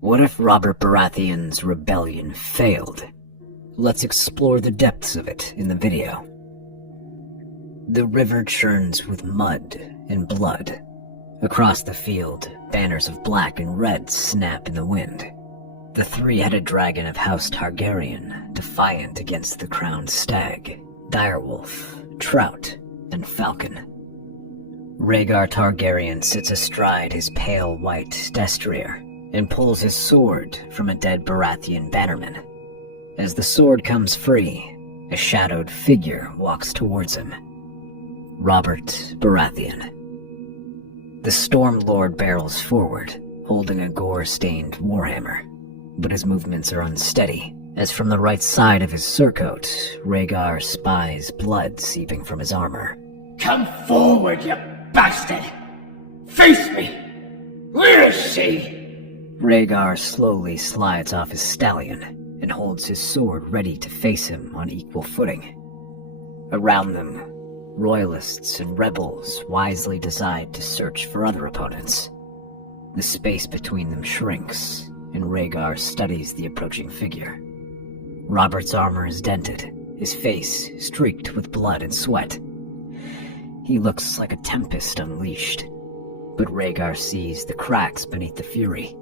What if Robert Baratheon's rebellion failed? Let's explore the depths of it in the video. The river churns with mud and blood. Across the field, banners of black and red snap in the wind. The three-headed dragon of House Targaryen, defiant against the crowned stag, direwolf, trout, and falcon. Rhaegar Targaryen sits astride his pale white destrier and pulls his sword from a dead Baratheon bannerman. As the sword comes free, a shadowed figure walks towards him. Robert Baratheon. The Stormlord barrels forward, holding a gore-stained warhammer, but his movements are unsteady, as from the right side of his surcoat, Rhaegar spies blood seeping from his armor. Come forward, you bastard! Face me! Where is she? Rhaegar slowly slides off his stallion and holds his sword ready to face him on equal footing. Around them, royalists and rebels wisely decide to search for other opponents. The space between them shrinks, and Rhaegar studies the approaching figure. Robert's armor is dented, his face streaked with blood and sweat. He looks like a tempest unleashed, but Rhaegar sees the cracks beneath the fury,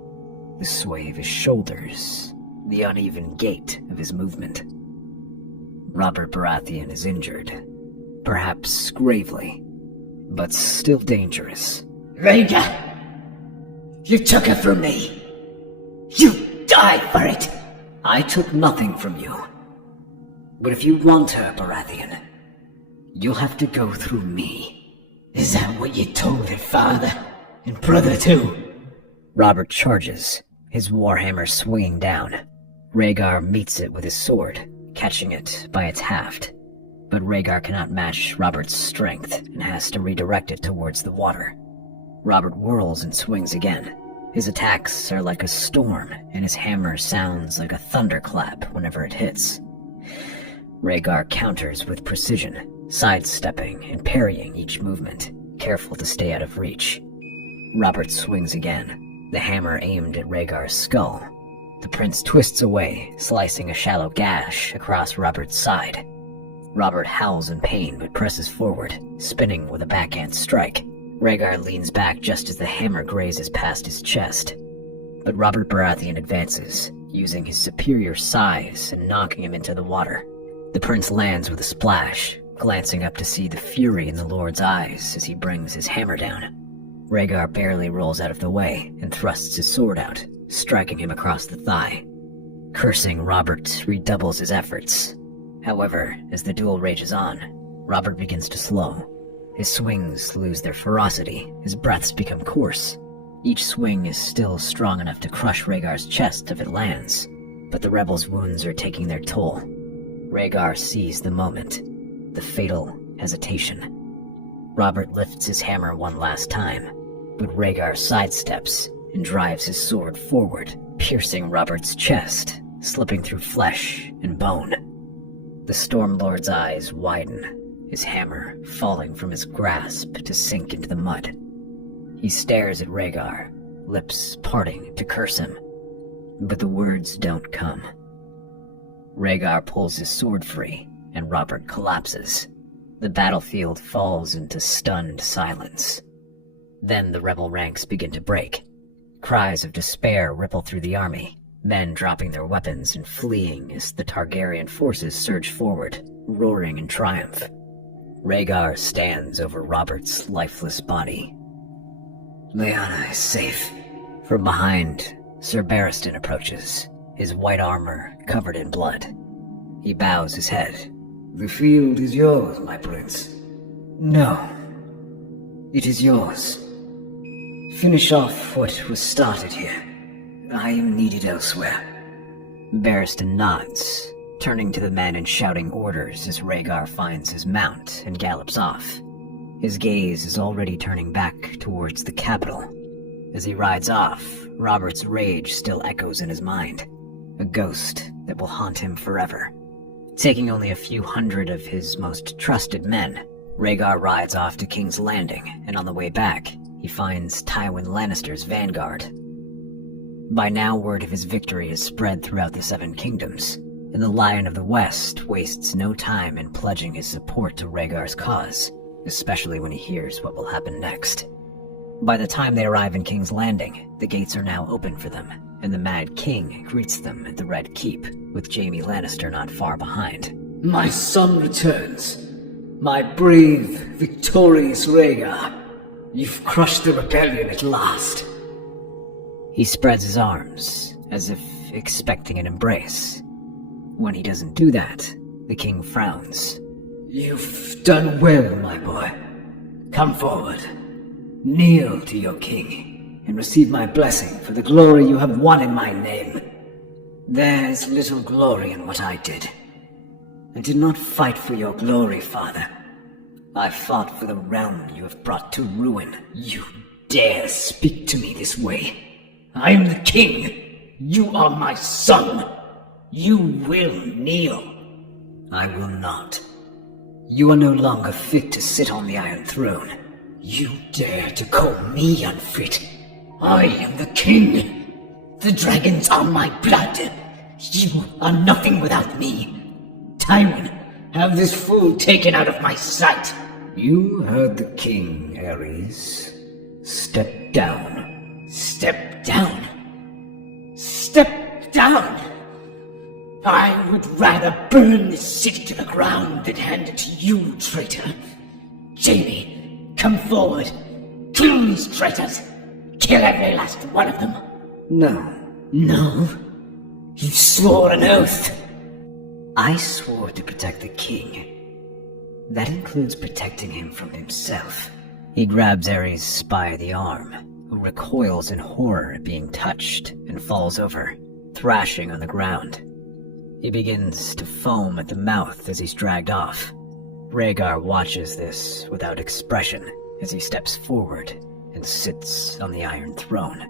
the sway of his shoulders, the uneven gait of his movement. Robert Baratheon is injured, perhaps gravely, but still dangerous. Rhaegar! You took her from me! You die for it! I took nothing from you. But if you want her, Baratheon, you'll have to go through me. Is that what you told her father? And brother too? Robert charges, his warhammer swinging down. Rhaegar meets it with his sword, catching it by its haft. But Rhaegar cannot match Robert's strength and has to redirect it towards the water. Robert whirls and swings again. His attacks are like a storm, and his hammer sounds like a thunderclap whenever it hits. Rhaegar counters with precision, sidestepping and parrying each movement, careful to stay out of reach. Robert swings again, the hammer aimed at Rhaegar's skull. The prince twists away, slicing a shallow gash across Robert's side. Robert howls in pain but presses forward, spinning with a backhand strike. Rhaegar leans back just as the hammer grazes past his chest. But Robert Baratheon advances, using his superior size and knocking him into the water. The prince lands with a splash, glancing up to see the fury in the Lord's eyes as he brings his hammer down. Rhaegar barely rolls out of the way and thrusts his sword out, striking him across the thigh. Cursing, Robert redoubles his efforts. However, as the duel rages on, Robert begins to slow. His swings lose their ferocity, his breaths become coarse. Each swing is still strong enough to crush Rhaegar's chest if it lands, but the rebels' wounds are taking their toll. Rhaegar sees the moment, the fatal hesitation. Robert lifts his hammer one last time, but Rhaegar sidesteps and drives his sword forward, piercing Robert's chest, slipping through flesh and bone. The Stormlord's eyes widen, his hammer falling from his grasp to sink into the mud. He stares at Rhaegar, lips parting to curse him, but the words don't come. Rhaegar pulls his sword free, and Robert collapses. The battlefield falls into stunned silence. Then the rebel ranks begin to break. Cries of despair ripple through the army, men dropping their weapons and fleeing as the Targaryen forces surge forward, roaring in triumph. Rhaegar stands over Robert's lifeless body. Lyanna is safe. From behind, Sir Barristan approaches, his white armor covered in blood. He bows his head. The field is yours, my prince. No. It is yours. Finish off what was started here. I am needed elsewhere. Barristan nods, turning to the men and shouting orders as Rhaegar finds his mount and gallops off. His gaze is already turning back towards the capital. As he rides off, Robert's rage still echoes in his mind, a ghost that will haunt him forever. Taking only a few hundred of his most trusted men, Rhaegar rides off to King's Landing, and on the way back, he finds Tywin Lannister's vanguard. By now, word of his victory is spread throughout the Seven Kingdoms, and the Lion of the West wastes no time in pledging his support to Rhaegar's cause, especially when he hears what will happen next. By the time they arrive in King's Landing, the gates are now open for them, and the Mad King greets them at the Red Keep, with Jaime Lannister not far behind. My son returns. My brave, victorious Rhaegar. You've crushed the rebellion at last. He spreads his arms, as if expecting an embrace. When he doesn't do that, the king frowns. You've done well, my boy. Come forward. Kneel to your king, and receive my blessing for the glory you have won in my name. There's little glory in what I did. I did not fight for your glory, father. I fought for the realm you have brought to ruin. You dare speak to me this way? I am the king. You are my son. You will kneel. I will not. You are no longer fit to sit on the Iron Throne. You dare to call me unfit? I am the king. The dragons are my blood. You are nothing without me. Tywin, have this fool taken out of my sight. You heard the king, Aerys. Step down. Step down. Step down. I would rather burn this city to the ground than hand it to you, traitor. Jaime, come forward. Kill these traitors. Kill every last one of them. No. No? You swore an oath. I swore to protect the king. That includes protecting him from himself. He grabs Aerys by the arm, who recoils in horror at being touched and falls over, thrashing on the ground. He begins to foam at the mouth as he's dragged off. Rhaegar watches this without expression as he steps forward and sits on the Iron Throne.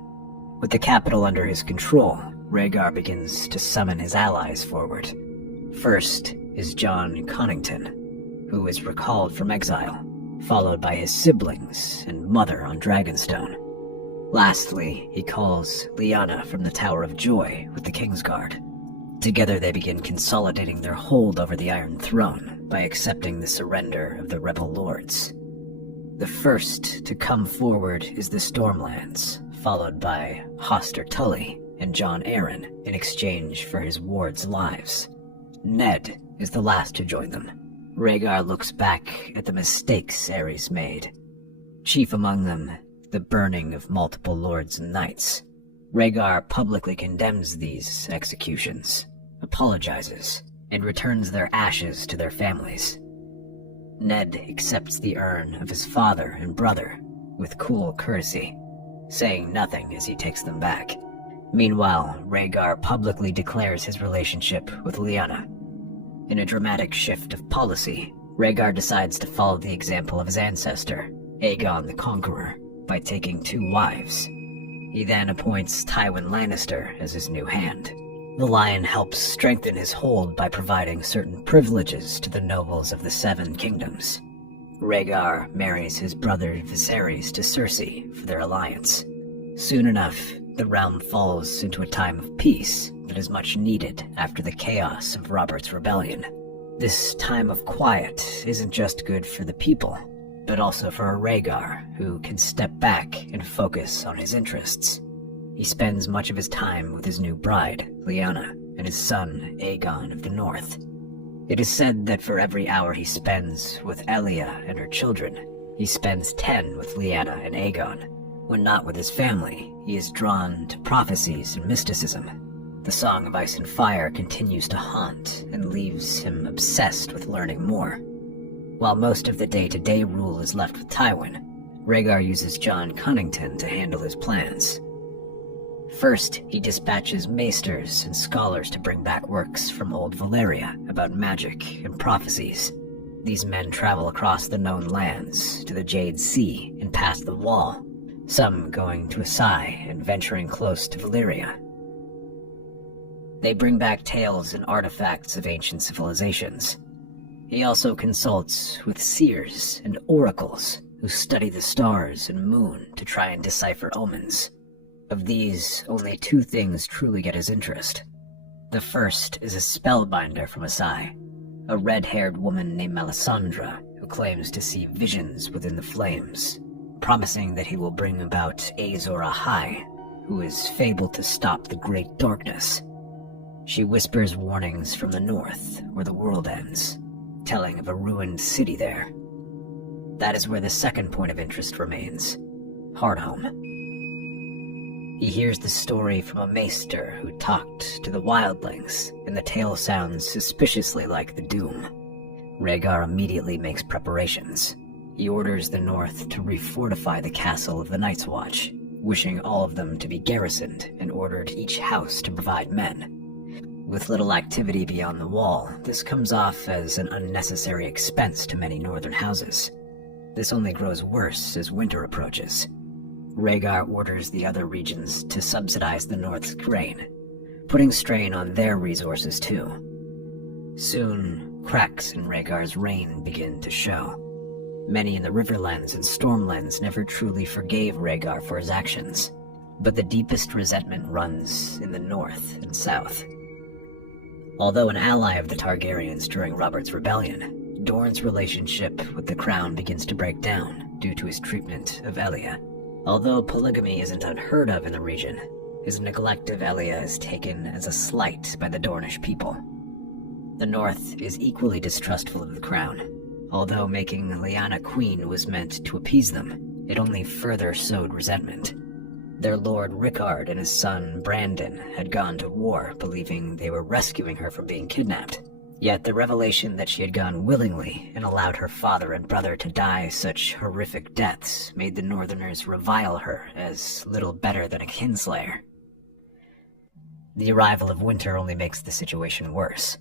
With the capital under his control, Rhaegar begins to summon his allies forward. First is Jon Connington, who is recalled from exile, followed by his siblings and mother on Dragonstone. Lastly, he calls Lyanna from the Tower of Joy with the Kingsguard. Together they begin consolidating their hold over the Iron Throne by accepting the surrender of the rebel lords. The first to come forward is the Stormlands, followed by Hoster Tully and Jon Arryn in exchange for his wards' lives. Ned is the last to join them. Rhaegar looks back at the mistakes Aerys made. Chief among them, the burning of multiple lords and knights. Rhaegar publicly condemns these executions, apologizes, and returns their ashes to their families. Ned accepts the urn of his father and brother with cool courtesy, saying nothing as he takes them back. Meanwhile, Rhaegar publicly declares his relationship with Lyanna. In a dramatic shift of policy, Rhaegar decides to follow the example of his ancestor, Aegon the Conqueror, by taking 2 wives. He then appoints Tywin Lannister as his new hand. The Lion helps strengthen his hold by providing certain privileges to the nobles of the 7 kingdoms. Rhaegar marries his brother Viserys to Cersei for their alliance. Soon enough, the realm falls into a time of peace that is much needed after the chaos of Robert's rebellion. This time of quiet isn't just good for the people, but also for a Rhaegar who can step back and focus on his interests. He spends much of his time with his new bride, Lyanna, and his son, Aegon of the North. It is said that for every hour he spends with Elia and her children, he spends 10 with Lyanna and Aegon. When not with his family, he is drawn to prophecies and mysticism. The Song of Ice and Fire continues to haunt and leaves him obsessed with learning more. While most of the day-to-day rule is left with Tywin, Rhaegar uses Jon Connington to handle his plans. First, he dispatches maesters and scholars to bring back works from old Valyria about magic and prophecies. These men travel across the known lands, to the Jade Sea and past the Wall, some going to Asai and venturing close to Valyria. They bring back tales and artifacts of ancient civilizations. He also consults with seers and oracles who study the stars and moon to try and decipher omens. Of these, only two things truly get his interest. The first is a spellbinder from Asai, a red-haired woman named Melisandre who claims to see visions within the flames, promising that he will bring about Azor Ahai, who is fabled to stop the Great Darkness. She whispers warnings from the north, where the world ends, telling of a ruined city there. That is where the second point of interest remains, Hardhome. He hears the story from a maester who talked to the wildlings, and the tale sounds suspiciously like the Doom. Rhaegar immediately makes preparations. He orders the North to refortify the castle of the Night's Watch, wishing all of them to be garrisoned, and ordered each house to provide men. With little activity beyond the wall, this comes off as an unnecessary expense to many northern houses. This only grows worse as winter approaches. Rhaegar orders the other regions to subsidize the North's grain, putting strain on their resources too. Soon, cracks in Rhaegar's reign begin to show. Many in the Riverlands and Stormlands never truly forgave Rhaegar for his actions, but the deepest resentment runs in the north and south. Although an ally of the Targaryens during Robert's rebellion, Dorne's relationship with the crown begins to break down due to his treatment of Elia. Although polygamy isn't unheard of in the region, his neglect of Elia is taken as a slight by the Dornish people. The North is equally distrustful of the crown. Although making Lyanna queen was meant to appease them, it only further sowed resentment. Their lord Rickard and his son Brandon had gone to war, believing they were rescuing her from being kidnapped. Yet the revelation that she had gone willingly and allowed her father and brother to die such horrific deaths made the Northerners revile her as little better than a kinslayer. The arrival of winter only makes the situation worse.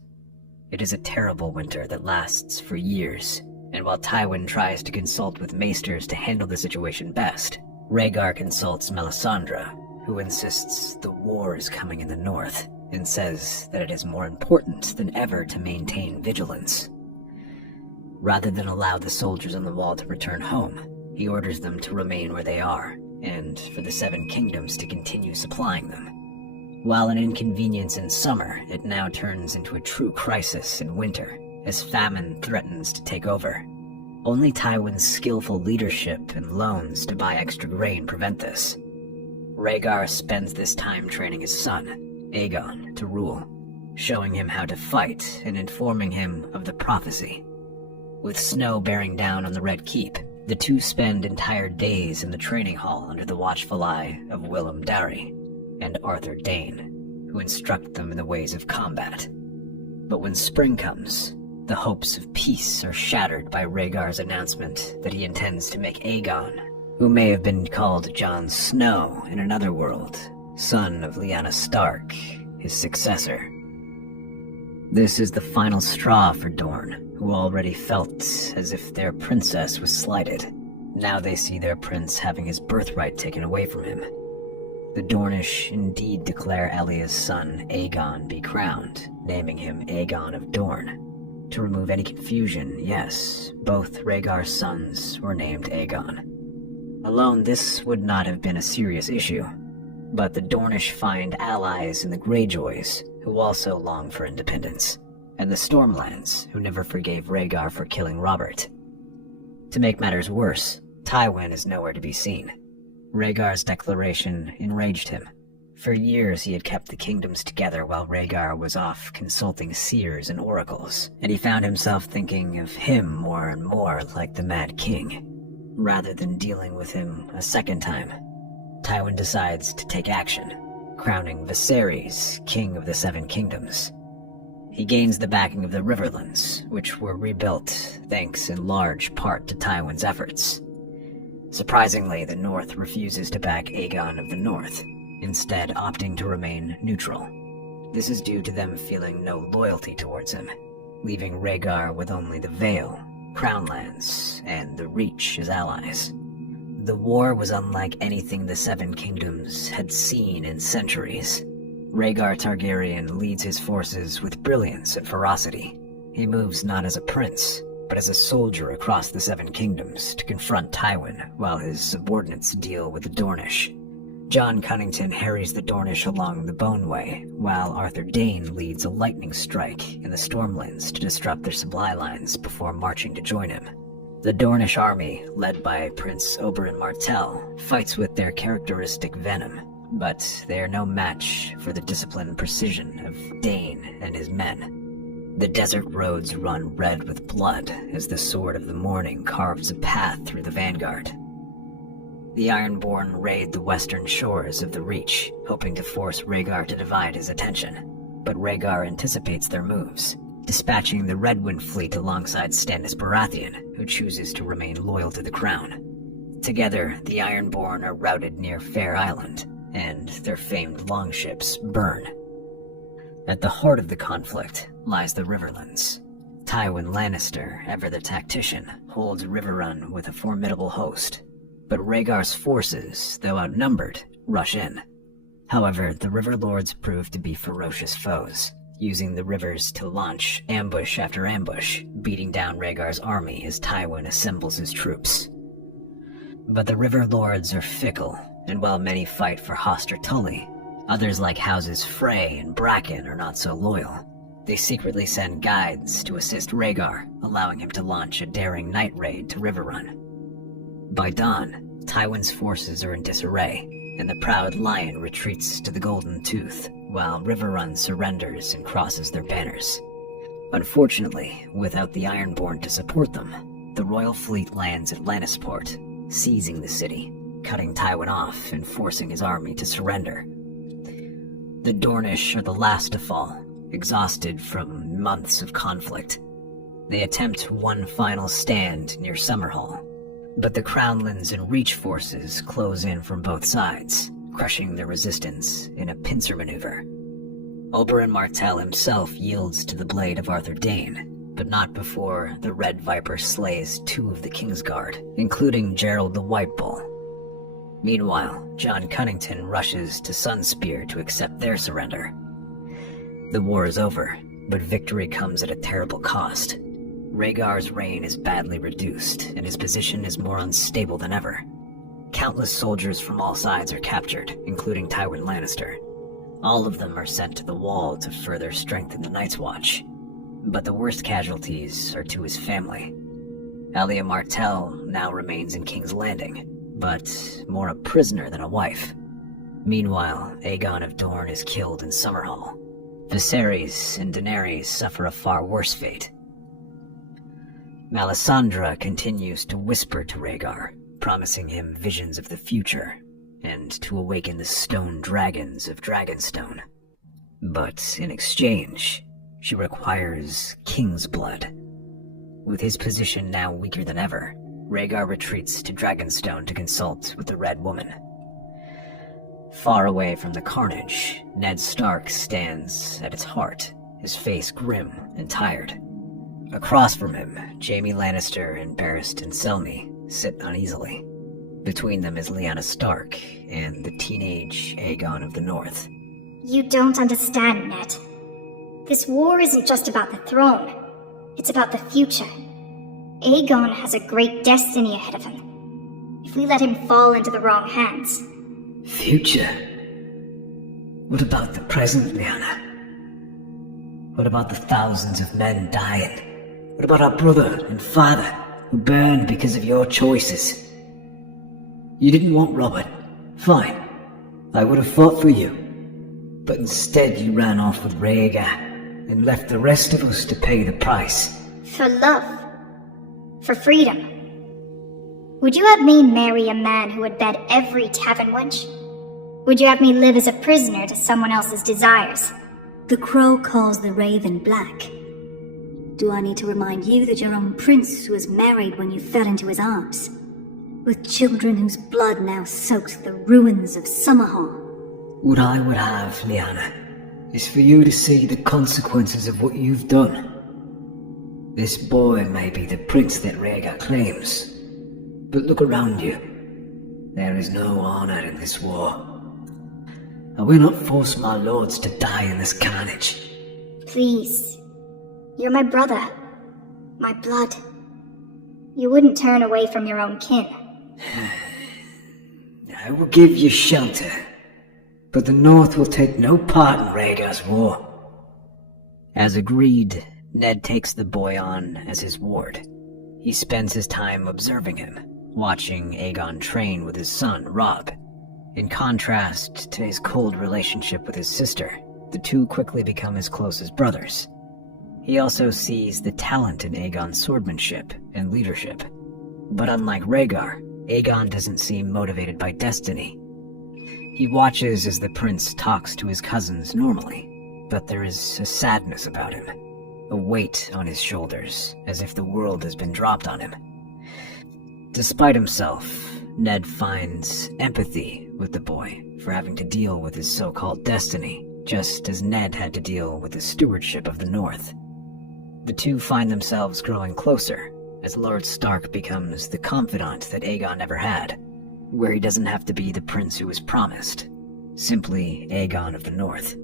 It is a terrible winter that lasts for years, and while Tywin tries to consult with maesters to handle the situation best, Rhaegar consults Melisandre, who insists the war is coming in the north, and says that it is more important than ever to maintain vigilance. Rather than allow the soldiers on the wall to return home, he orders them to remain where they are, and for the Seven Kingdoms to continue supplying them. While an inconvenience in summer, it now turns into a true crisis in winter, as famine threatens to take over. Only Tywin's skillful leadership and loans to buy extra grain prevent this. Rhaegar spends this time training his son, Aegon, to rule, showing him how to fight and informing him of the prophecy. With snow bearing down on the Red Keep, the two spend entire days in the training hall under the watchful eye of Willem Darry and Arthur Dane, who instruct them in the ways of combat. But when spring comes, the hopes of peace are shattered by Rhaegar's announcement that he intends to make Aegon, who may have been called Jon Snow in another world, son of Lyanna Stark, his successor. This is the final straw for Dorne, who already felt as if their princess was slighted. Now they see their prince having his birthright taken away from him. The Dornish indeed declare Elia's son Aegon be crowned, naming him Aegon of Dorne. To remove any confusion, yes, both Rhaegar's sons were named Aegon. Alone, this would not have been a serious issue, but the Dornish find allies in the Greyjoys, who also long for independence, and the Stormlands, who never forgave Rhaegar for killing Robert. To make matters worse, Tywin is nowhere to be seen. Rhaegar's declaration enraged him. For years he had kept the kingdoms together while Rhaegar was off consulting seers and oracles, and he found himself thinking of him more and more like the Mad King. Rather than dealing with him a second time, Tywin decides to take action, crowning Viserys king of the Seven Kingdoms. He gains the backing of the Riverlands, which were rebuilt thanks in large part to Tywin's efforts. Surprisingly, the North refuses to back Aegon of the North, instead opting to remain neutral. This is due to them feeling no loyalty towards him, leaving Rhaegar with only the Vale, Crownlands, and the Reach as allies. The war was unlike anything the Seven Kingdoms had seen in centuries. Rhaegar Targaryen leads his forces with brilliance and ferocity. He moves not as a prince, but as a soldier across the Seven Kingdoms to confront Tywin while his subordinates deal with the Dornish. Jon Cunnington harries the Dornish along the Boneway, while Arthur Dayne leads a lightning strike in the Stormlands to disrupt their supply lines before marching to join him. The Dornish army, led by Prince Oberyn Martell, fights with their characteristic venom, but they are no match for the disciplined precision of Dayne and his men. The desert roads run red with blood as the Sword of the Morning carves a path through the vanguard. The Ironborn raid the western shores of the Reach, hoping to force Rhaegar to divide his attention. But Rhaegar anticipates their moves, dispatching the Redwind fleet alongside Stannis Baratheon, who chooses to remain loyal to the crown. Together, the Ironborn are routed near Fair Island, and their famed longships burn. At the heart of the conflict lies the Riverlands. Tywin Lannister, ever the tactician, holds Riverrun with a formidable host. But Rhaegar's forces, though outnumbered, rush in. However, the River Lords prove to be ferocious foes, using the rivers to launch ambush after ambush, beating down Rhaegar's army as Tywin assembles his troops. But the River Lords are fickle, and while many fight for Hoster Tully, others like Houses Frey and Bracken are not so loyal. They secretly send guides to assist Rhaegar, allowing him to launch a daring night raid to Riverrun. By dawn, Tywin's forces are in disarray, and the proud lion retreats to the Golden Tooth, while Riverrun surrenders and crosses their banners. Unfortunately, without the Ironborn to support them, the royal fleet lands at Lannisport, seizing the city, cutting Tywin off and forcing his army to surrender. The Dornish are the last to fall, exhausted from months of conflict. They attempt one final stand near Summerhall, but the Crownlands and Reach forces close in from both sides, crushing their resistance in a pincer maneuver. Oberyn Martell himself yields to the blade of Arthur Dayne, but not before the Red Viper slays 2 of the Kingsguard, including Gerald the White Bull. Meanwhile, Jon Cunnington rushes to Sunspear to accept their surrender. The war is over, but victory comes at a terrible cost. Rhaegar's reign is badly reduced, and his position is more unstable than ever. Countless soldiers from all sides are captured, including Tywin Lannister. All of them are sent to the Wall to further strengthen the Night's Watch. But the worst casualties are to his family. Alia Martell now remains in King's Landing, but more a prisoner than a wife. Meanwhile, Aegon of Dorne is killed in Summerhall. Viserys and Daenerys suffer a far worse fate. Melisandre continues to whisper to Rhaegar, promising him visions of the future, and to awaken the stone dragons of Dragonstone. But in exchange, she requires King's blood. With his position now weaker than ever, Rhaegar retreats to Dragonstone to consult with the Red Woman. Far away from the carnage, Ned Stark stands at its heart, his face grim and tired. Across from him, Jaime Lannister and Barristan Selmy sit uneasily. Between them is Lyanna Stark and the teenage Aegon of the North. You don't understand, Ned. This war isn't just about the throne. It's about the future. Aegon has a great destiny ahead of him. If we let him fall into the wrong hands... Future? What about the present, Lyanna? What about the thousands of men dying? What about our brother and father, who burned because of your choices? You didn't want Robert. Fine. I would have fought for you. But instead you ran off with Rhaegar, and left the rest of us to pay the price. For love. For freedom. Would you have me marry a man who would bed every tavern wench? Would you have me live as a prisoner to someone else's desires? The crow calls the raven black. Do I need to remind you that your own prince was married when you fell into his arms? With children whose blood now soaks the ruins of Summerhall. What I would have, Lyanna, is for you to see the consequences of what you've done. This boy may be the prince that Rhaegar claims, but look around you. There is no honor in this war. I will not force my lords to die in this carnage. Please. You're my brother. My blood. You wouldn't turn away from your own kin. I will give you shelter. but the North will take no part in Rhaegar's war. As agreed, Ned takes the boy on as his ward. He spends his time observing him, watching Aegon train with his son, Robb. In contrast to his cold relationship with his sister, the two quickly become as close as brothers. He also sees the talent in Aegon's swordsmanship and leadership. But unlike Rhaegar, Aegon doesn't seem motivated by destiny. He watches as the prince talks to his cousins normally, but there is a sadness about him, a weight on his shoulders, as if the world has been dropped on him. Despite himself, Ned finds empathy with the boy for having to deal with his so-called destiny, just as Ned had to deal with the stewardship of the North. The two find themselves growing closer, as Lord Stark becomes the confidant that Aegon never had, where he doesn't have to be the prince who was promised, simply Aegon of the North.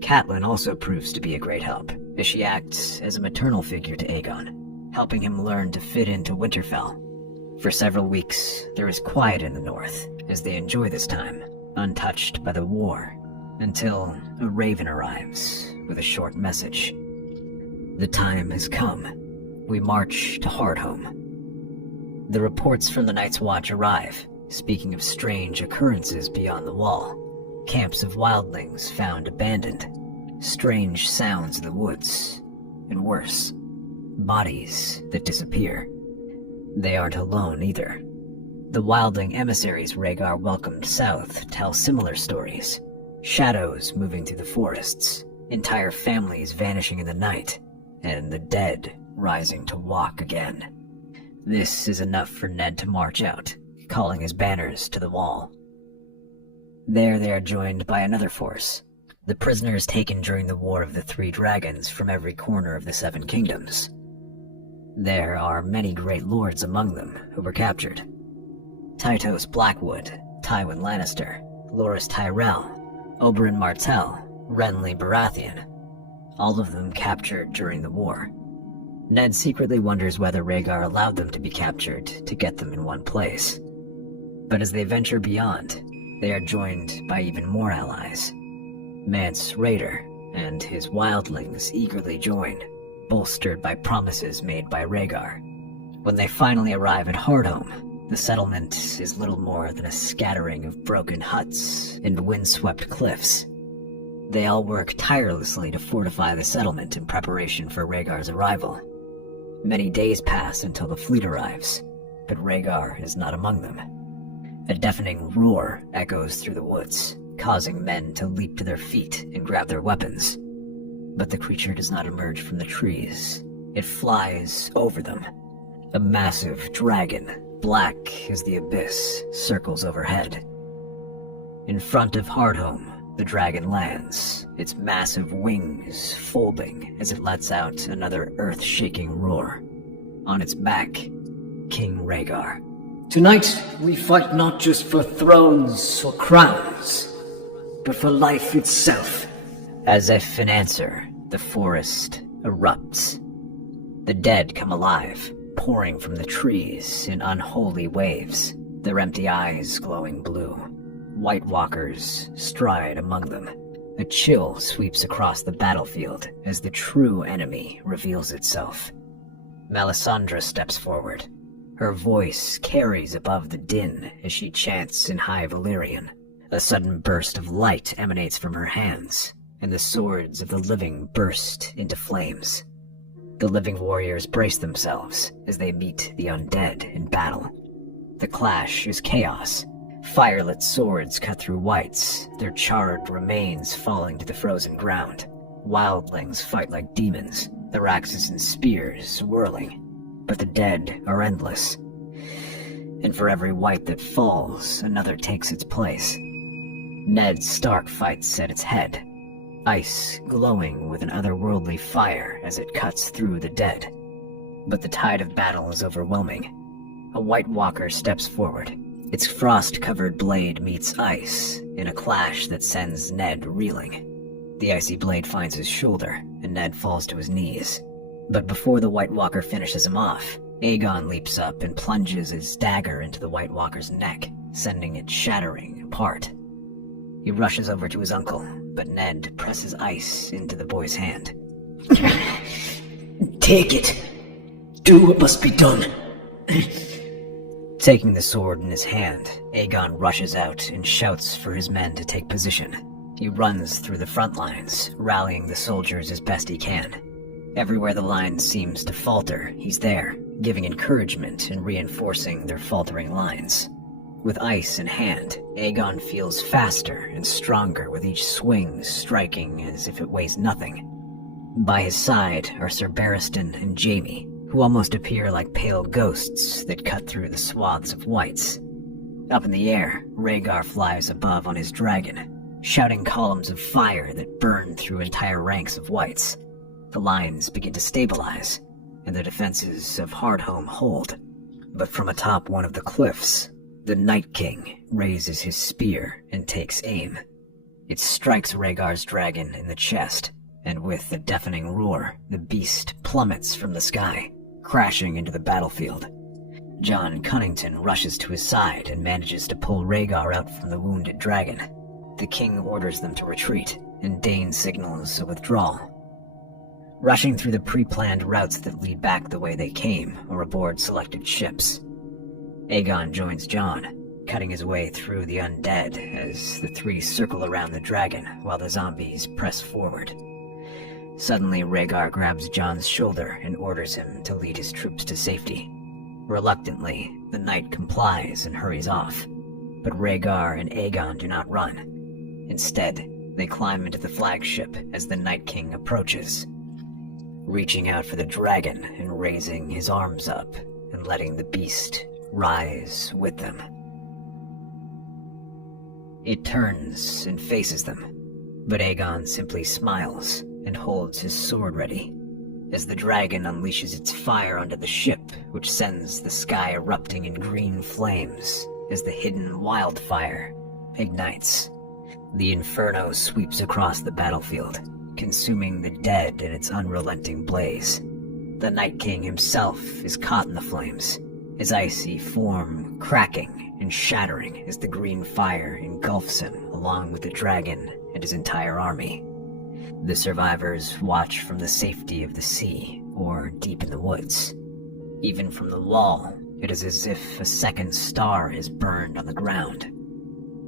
Catelyn also proves to be a great help, as she acts as a maternal figure to Aegon, helping him learn to fit into Winterfell. For several weeks, there is quiet in the North, as they enjoy this time, untouched by the war, until a raven arrives with a short message. The time has come. We march to Hardhome. The reports from the Night's Watch arrive, speaking of strange occurrences beyond the wall. Camps of wildlings found abandoned, strange sounds in the woods, and worse, bodies that disappear. They aren't alone either. The wildling emissaries Rhaegar welcomed south tell similar stories. Shadows moving through the forests, entire families vanishing in the night, and the dead rising to walk again. This is enough for Ned to march out, calling his banners to the wall. There they are joined by another force, the prisoners taken during the War of the Three Dragons from every corner of the Seven Kingdoms. There are many great lords among them who were captured. Tytos Blackwood, Tywin Lannister, Loras Tyrell, Oberyn Martell, Renly Baratheon, all of them captured during the war. Ned secretly wonders whether Rhaegar allowed them to be captured to get them in one place. But as they venture beyond, they are joined by even more allies. Mance Rayder and his wildlings eagerly join, bolstered by promises made by Rhaegar. When they finally arrive at Hardhome, the settlement is little more than a scattering of broken huts and windswept cliffs. They all work tirelessly to fortify the settlement in preparation for Rhaegar's arrival. Many days pass until the fleet arrives, but Rhaegar is not among them. A deafening roar echoes through the woods, causing men to leap to their feet and grab their weapons. But the creature does not emerge from the trees. It flies over them. A massive dragon, black as the abyss, circles overhead. In front of Hardhome, the dragon lands, its massive wings folding as it lets out another earth-shaking roar. On its back, King Rhaegar. Tonight, we fight not just for thrones or crowns, but for life itself. As if in answer, the forest erupts. The dead come alive, pouring from the trees in unholy waves, their empty eyes glowing blue. White Walkers stride among them. A chill sweeps across the battlefield as the true enemy reveals itself. Melisandre steps forward. Her voice carries above the din as she chants in High Valyrian. A sudden burst of light emanates from her hands, and the swords of the living burst into flames. The living warriors brace themselves as they meet the undead in battle. The clash is chaos. Firelit swords cut through whites, their charred remains falling to the frozen ground. Wildlings fight like demons, their axes and spears whirling. But the dead are endless. And for every white that falls, another takes its place. Ned Stark fights at its head, ice glowing with an otherworldly fire as it cuts through the dead. But the tide of battle is overwhelming. A White Walker steps forward. Its frost-covered blade meets ice in a clash that sends Ned reeling. The icy blade finds his shoulder, and Ned falls to his knees. But before the White Walker finishes him off, Aegon leaps up and plunges his dagger into the White Walker's neck, sending it shattering apart. He rushes over to his uncle, but Ned presses ice into the boy's hand. Take it. Do what must be done. Taking the sword in his hand, Aegon rushes out and shouts for his men to take position. He runs through the front lines, rallying the soldiers as best he can. Everywhere the line seems to falter, he's there, giving encouragement and reinforcing their faltering lines. With ice in hand, Aegon feels faster and stronger with each swing striking as if it weighs nothing. By his side are Sir Barristan and Jaime, who almost appear like pale ghosts that cut through the swaths of whites. Up in the air, Rhaegar flies above on his dragon, shouting columns of fire that burn through entire ranks of whites. The lines begin to stabilize, and the defenses of Hardhome hold. But from atop one of the cliffs, the Night King raises his spear and takes aim. It strikes Rhaegar's dragon in the chest, and with a deafening roar, the beast plummets from the sky, crashing into the battlefield. Jon Cunnington rushes to his side and manages to pull Rhaegar out from the wounded dragon. The king orders them to retreat, and Dane signals a withdrawal. Rushing through the pre-planned routes that lead back the way they came or aboard selected ships, Aegon joins Jon, cutting his way through the undead as the three circle around the dragon while the zombies press forward. Suddenly, Rhaegar grabs Jon's shoulder and orders him to lead his troops to safety. Reluctantly, the knight complies and hurries off, but Rhaegar and Aegon do not run. Instead, they climb into the flagship as the Night King approaches, reaching out for the dragon and raising his arms up and letting the beast rise with them. It turns and faces them, but Aegon simply smiles and holds his sword ready as the dragon unleashes its fire onto the ship, which sends the sky erupting in green flames as the hidden wildfire ignites. The inferno sweeps across the battlefield, consuming the dead in its unrelenting blaze. The Night King himself is caught in the flames, his icy form cracking and shattering as the green fire engulfs him along with the dragon and his entire army. The survivors watch from the safety of the sea or deep in the woods. Even from the wall, it is as if a second star is burned on the ground.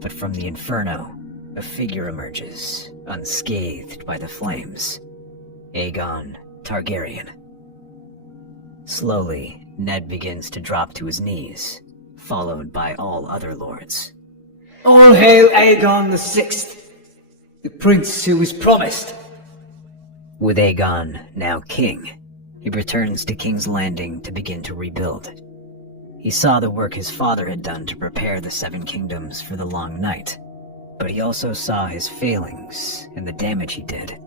But from the inferno, a figure emerges, unscathed by the flames. Rhaegar Targaryen. Slowly, Ned begins to drop to his knees, followed by all other lords. All hail Aegon the Sixth, the prince who was promised. With Aegon now king, he returns to King's Landing to begin to rebuild. He saw the work his father had done to prepare the Seven Kingdoms for the Long Night, but he also saw his failings and the damage he did.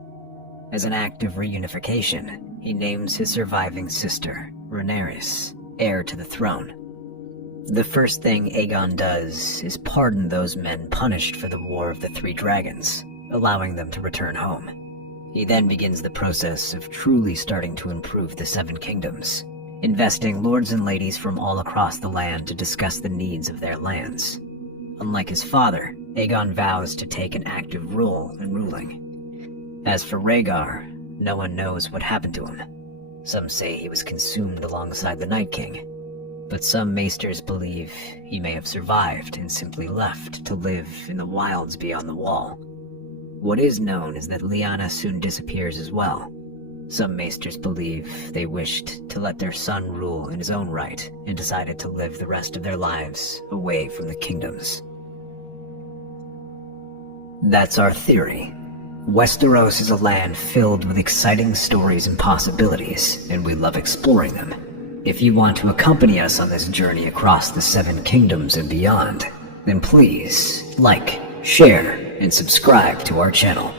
As an act of reunification, he names his surviving sister, Rhaenyra, heir to the throne. The first thing Aegon does is pardon those men punished for the War of the Three Dragons, allowing them to return home. He then begins the process of truly starting to improve the Seven Kingdoms, investing lords and ladies from all across the land to discuss the needs of their lands. Unlike his father, Aegon vows to take an active role in ruling. As for Rhaegar, no one knows what happened to him. Some say he was consumed alongside the Night King, but some maesters believe he may have survived and simply left to live in the wilds beyond the wall. What is known is that Lyanna soon disappears as well. Some maesters believe they wished to let their son rule in his own right and decided to live the rest of their lives away from the kingdoms. That's our theory. Westeros is a land filled with exciting stories and possibilities, and we love exploring them. If you want to accompany us on this journey across the Seven Kingdoms and beyond, then please like, share, and subscribe to our channel.